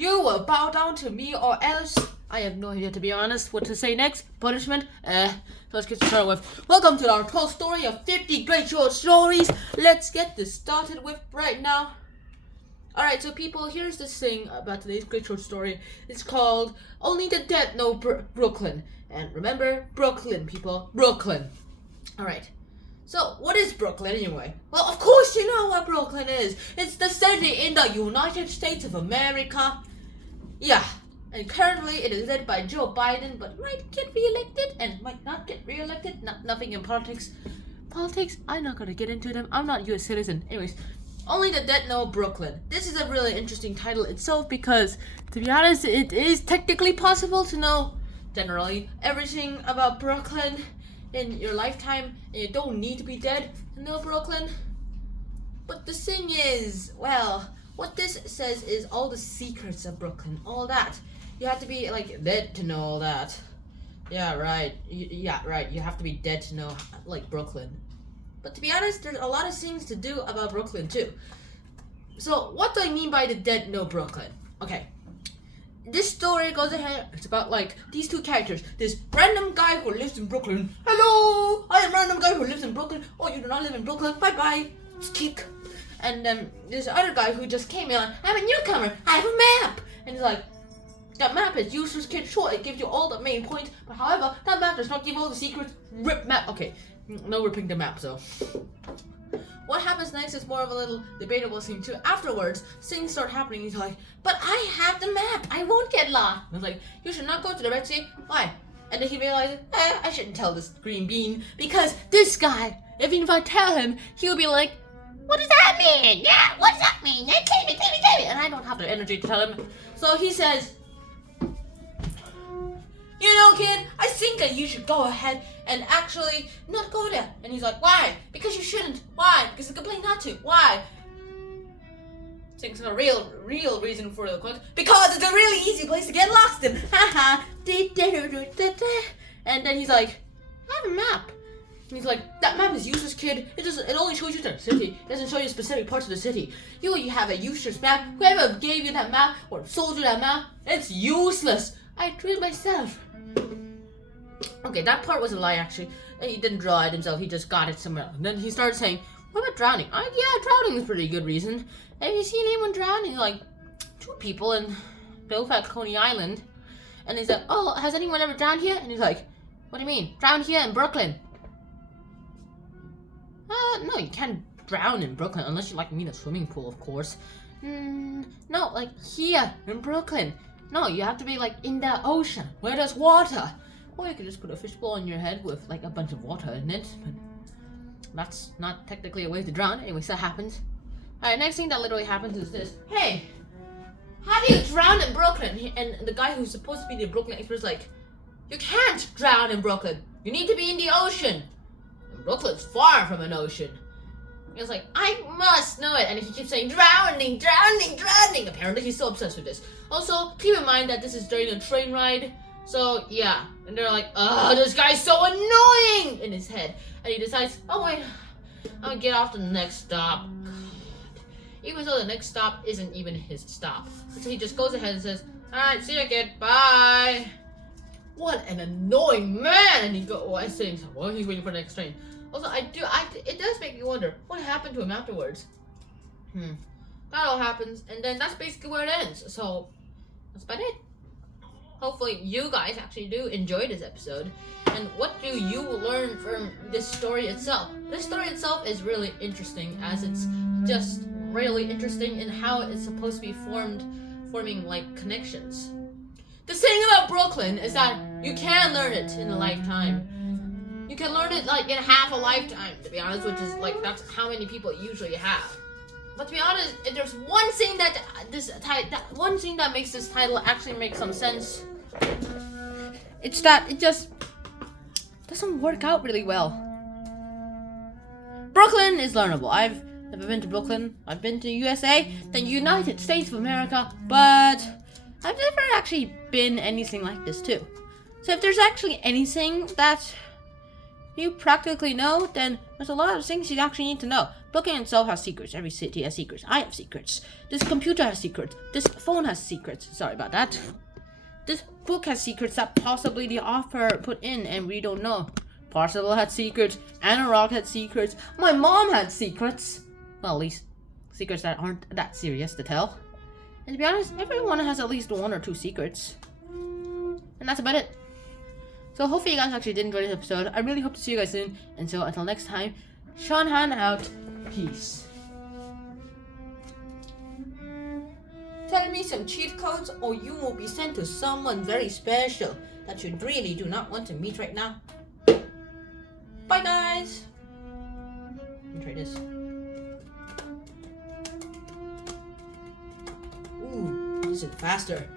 You will bow down to me or else. I have no idea, to be honest, what to say next. Punishment? So let's get started with. Welcome to our 12th story of 50 great short stories. Let's get this started with right now. Alright, so people, here's this thing about today's great short story. It's called Only the Dead Know Brooklyn. And remember, Brooklyn, people. Brooklyn. Alright. So, what is Brooklyn anyway? Well, of course you know what Brooklyn is. It's the city in the United States of America. Yeah. And currently it is led by Joe Biden, but might get re-elected and might not get re-elected. Nothing in politics. Politics? I'm not gonna get into them. I'm not a US citizen. Anyways. Only the Dead Know Brooklyn. This is a really interesting title itself because, to be honest, it is technically possible to know, generally, everything about Brooklyn in your lifetime. And you don't need to be dead to know Brooklyn. But the thing is, well, what this says is all the secrets of Brooklyn, all that. You have to be, like, dead to know all that. Yeah, right. Yeah, right. You have to be dead to know, like, Brooklyn. But to be honest, there's a lot of things to do about Brooklyn, too. So, what do I mean by the dead know Brooklyn? Okay. This story goes ahead, it's about, like, these two characters. This random guy who lives in Brooklyn. Hello! I am a random guy who lives in Brooklyn. Oh, you do not live in Brooklyn? Bye-bye. Just kick. And then this other guy who just came in, like, I'm a newcomer. I have a map. And he's like, that map is useless, kid. Sure, it gives you all the main points. But however, that map does not give all the secrets. Rip map. Okay. No ripping the map, so. What happens next is more of a little debatable scene too. Afterwards, things start happening. He's like, but I have the map. I won't get lost. I was like, you should not go to the Red Sea. Why? And then he realized, I shouldn't tell this green bean. Because this guy, if I tell him, he'll be like, what does that mean? Yeah, what does that mean? Yeah, tell me. And I don't have the energy to tell him. So he says, you know, kid, I think that you should go ahead and actually not go there. And he's like, why? Because you shouldn't. Why? Because they complain not to. Why? Thinks a real reason for the quote. Because it's a really easy place to get lost in. Haha. And then he's like, I have a map. And he's like, that map is useless, kid. It only shows you the city. It doesn't show you specific parts of the city. You have a useless map. Whoever gave you that map or sold you that map, it's useless. I drew it myself. Okay, that part was a lie, actually. He didn't draw it himself, he just got it somewhere. And then he started saying, what about drowning? Yeah, drowning is a pretty good reason. Have you seen anyone drowning? Like, 2 people in both at Coney Island. And he's like, oh, has anyone ever drowned here? And he's like, what do you mean? Drowned here in Brooklyn. No, you can't drown in Brooklyn unless you like me in a swimming pool, of course. No, like here in Brooklyn. No, you have to be like in the ocean where there's water. Or you could just put a fishbowl on your head with like a bunch of water in it. But that's not technically a way to drown. Anyways, that happens. Alright, next thing that literally happens is this. Hey, how do you drown in Brooklyn? And the guy who's supposed to be the Brooklyn expert is like, you can't drown in Brooklyn. You need to be in the ocean. And Brooklyn's far from an ocean. He was like, I must know it. And he keeps saying, drowning. Apparently he's so obsessed with this. Also, keep in mind that this is during a train ride. So, yeah. And they're like, this guy's so annoying in his head. And he decides, oh wait, I'm gonna get off to the next stop. God. Even though the next stop isn't even his stop. So he just goes ahead and says, alright, see you kid, bye. What an annoying man. And he I think, well, he's waiting for the next train. Also, it does make me wonder, what happened to him afterwards? That all happens, and then that's basically where it ends. So, that's about it. Hopefully, you guys actually do enjoy this episode. And what do you learn from this story itself? This story itself is really interesting, as it's just really interesting in how it's supposed to be forming, like, connections. The thing about Brooklyn is that you can learn it in a lifetime. You can learn it like in half a lifetime, to be honest, which is like that's how many people usually have. But to be honest, if there's one thing that makes this title actually make some sense, it's that it just doesn't work out really well. Brooklyn is learnable. I've never been to Brooklyn. I've been to USA, the United States of America, but I've never actually been anything like this too. So if there's actually anything that you practically know, then there's a lot of things you actually need to know. Brookhaven itself has secrets. Every city has secrets. I have secrets. This computer has secrets. This phone has secrets. Sorry about that. This book has secrets that possibly the author put in and we don't know. Parzival had secrets. Anorak had secrets. My mom had secrets. Well, at least secrets that aren't that serious to tell. And to be honest, everyone has at least 1 or 2 secrets. And that's about it. So hopefully you guys actually did enjoy this episode. I really hope to see you guys soon. And so until next time, Sean Han out. Peace. Tell me some cheat codes or you will be sent to someone very special that you really do not want to meet right now. Bye guys! Let me try this. Ooh, this is faster.